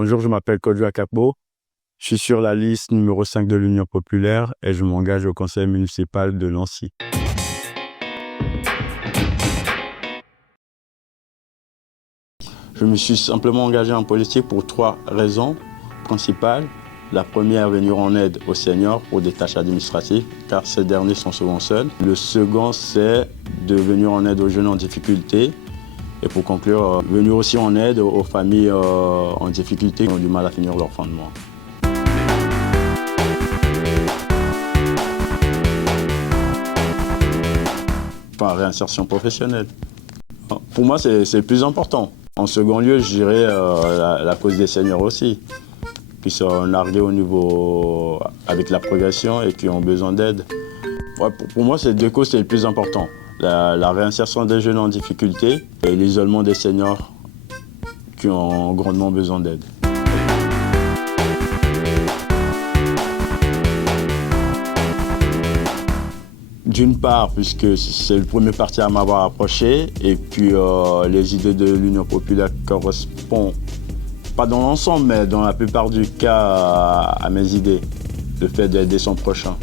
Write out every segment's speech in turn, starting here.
Bonjour, je m'appelle Kodjo Akapo. Je suis sur la liste numéro 5 de l'Union populaire et je m'engage au conseil municipal de Lancy. Je me suis simplement engagé en politique pour 3 raisons principales. La première, venir en aide aux seniors pour des tâches administratives, car ces derniers sont souvent seuls. Le second, c'est de venir en aide aux jeunes en difficulté. Et pour conclure, venir aussi en aide aux familles en difficulté qui ont du mal à finir leur fin de mois. Enfin, réinsertion professionnelle. Pour moi, c'est le plus important. En second lieu, je dirais la cause des seniors aussi, qui sont largués au niveau avec la progression et qui ont besoin d'aide. Ouais, pour moi, ces 2 causes, c'est le plus important. La réinsertion des jeunes en difficulté et l'isolement des seniors qui ont grandement besoin d'aide. D'une part, puisque c'est le premier parti à m'avoir approché, et puis les idées de l'Union populaire correspondent, pas dans l'ensemble, mais dans la plupart du cas, à mes idées, le fait d'aider son prochain.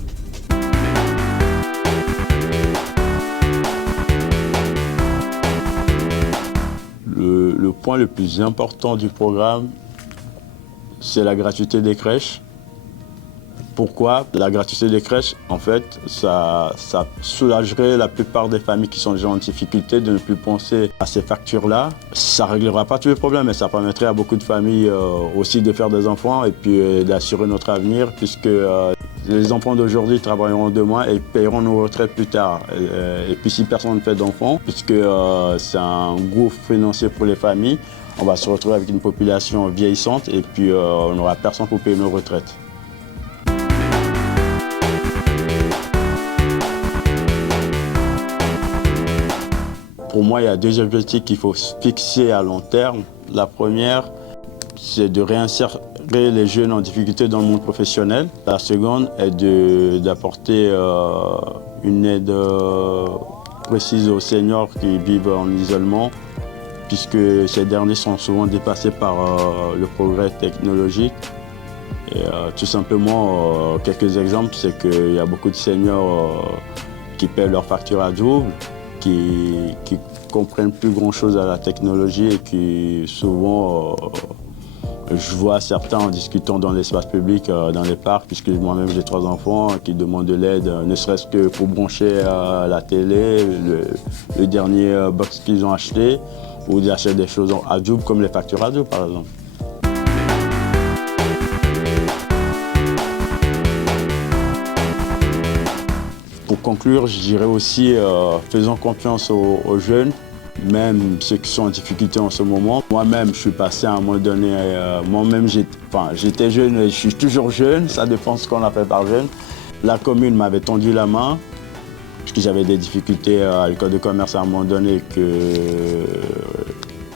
Le point le plus important du programme, c'est la gratuité des crèches. Pourquoi? La gratuité des crèches, en fait, ça soulagerait la plupart des familles qui sont déjà en difficulté de ne plus penser à ces factures-là. Ça ne réglera pas tous les problèmes, mais ça permettrait à beaucoup de familles aussi de faire des enfants et puis d'assurer notre avenir, puisque les enfants d'aujourd'hui travailleront demain et paieront nos retraites plus tard. Et puis si personne ne fait d'enfants, puisque c'est un gouffre financier pour les familles, on va se retrouver avec une population vieillissante et puis on n'aura personne pour payer nos retraites. Pour moi, il y a 2 objectifs qu'il faut fixer à long terme. La première, c'est de réinsérer les jeunes en difficulté dans le monde professionnel. La seconde est d'apporter une aide précise aux seniors qui vivent en isolement, puisque ces derniers sont souvent dépassés par le progrès technologique. Et tout simplement, quelques exemples, c'est qu'il y a beaucoup de seniors qui paient leurs factures à double, qui comprennent plus grand-chose à la technologie et qui souvent, je vois certains en discutant dans l'espace public, dans les parcs, puisque moi-même j'ai 3 enfants qui demandent de l'aide, ne serait-ce que pour brancher la télé, le dernier box qu'ils ont acheté, ou d'acheter des choses à double comme les factures à double par exemple. Pour conclure, je dirais aussi faisons confiance aux jeunes, même ceux qui sont en difficulté en ce moment. Moi-même, je suis passé à un moment donné, moi-même j'étais jeune et je suis toujours jeune, ça dépend de ce qu'on appelle par jeune. La commune m'avait tendu la main, puisque j'avais des difficultés à l'école de commerce à un moment donné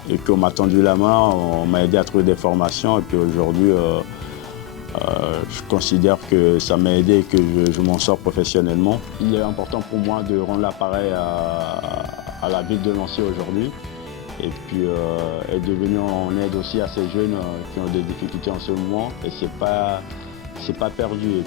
et qu'on m'a tendu la main, on m'a aidé à trouver des formations et puis aujourd'hui, je considère que ça m'a aidé et que je m'en sors professionnellement. Il est important pour moi de rendre l'appareil à la ville de Lancy aujourd'hui et puis de venir en aide aussi à ces jeunes qui ont des difficultés en ce moment et c'est pas perdu.